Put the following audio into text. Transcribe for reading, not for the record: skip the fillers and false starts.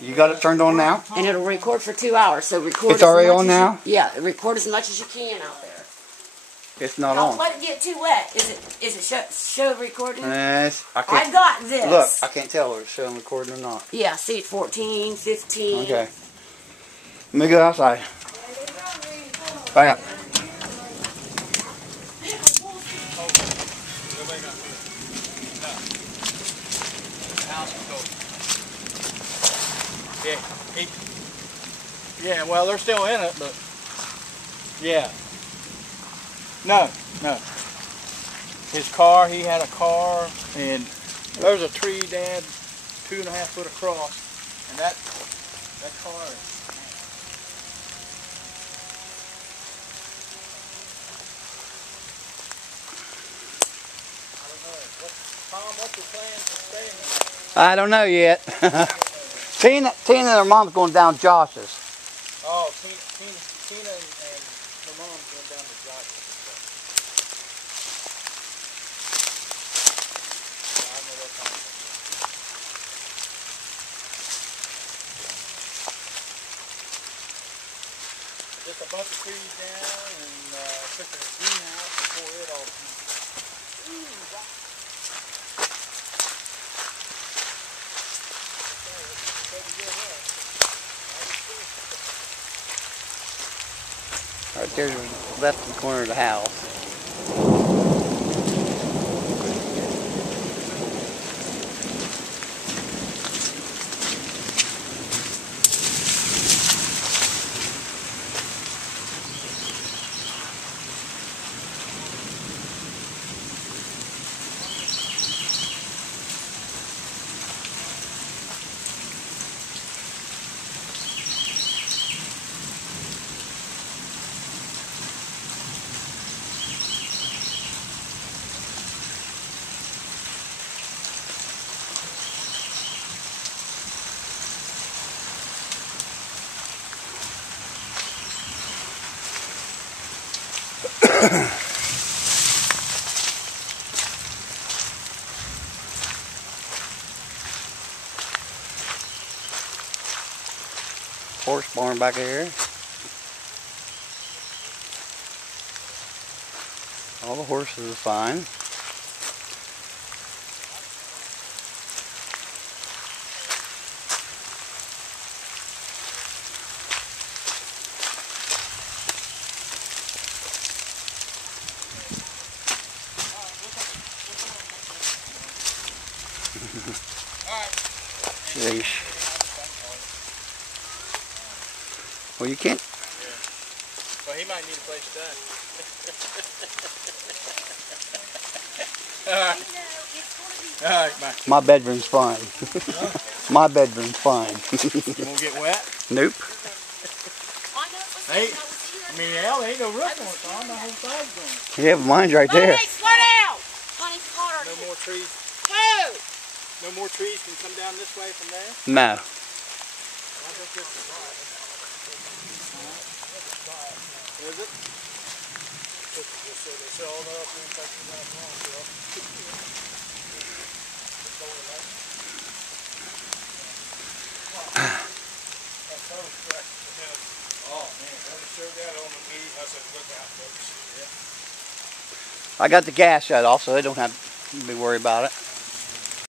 You got it turned on now? And it'll record for 2 hours. So record. It's already on now? Yeah, record as much as you can out there. It's not Don't on. let it get too wet. Is it show recording? Yes, I I got this. Look, I can't tell whether it's showing recording or not. Yeah, see, 14, 15. Okay. Let me go outside. Back up. Yeah, well, they're still in it, but yeah. No. His car, he had a car, and there's a tree, Dad, 2.5 foot across, and that car. Tom, what's your plan for staying there? I don't know yet. Tina and her mom's going down Josh's. Oh, Tina and her mom's going down to Josh's. I don't know what time. Just a bunch of trees down and took the greenhouse before it all. Right there's the left corner of the house. Horse barn back here. All the horses are fine. Sheesh. Well, you can't. Yeah. Well, he might need a place to stay. All right, bye. My bedroom's fine. My bedroom's fine. You won't get wet? Nope. Hey, I mean, hell, there ain't no roof on it, Tom. The whole side's going. Yeah, but mine's right there. Honey, slow down! Honey, hotter. No more trees. Two! No more trees can come down this way from there? No. I think this is right. Is it? They sell all that up in Texas out long, Oh man, I showed that on the news. I said, look out, folks. Yeah. I got the gas shut off, so I don't have to be worried about it.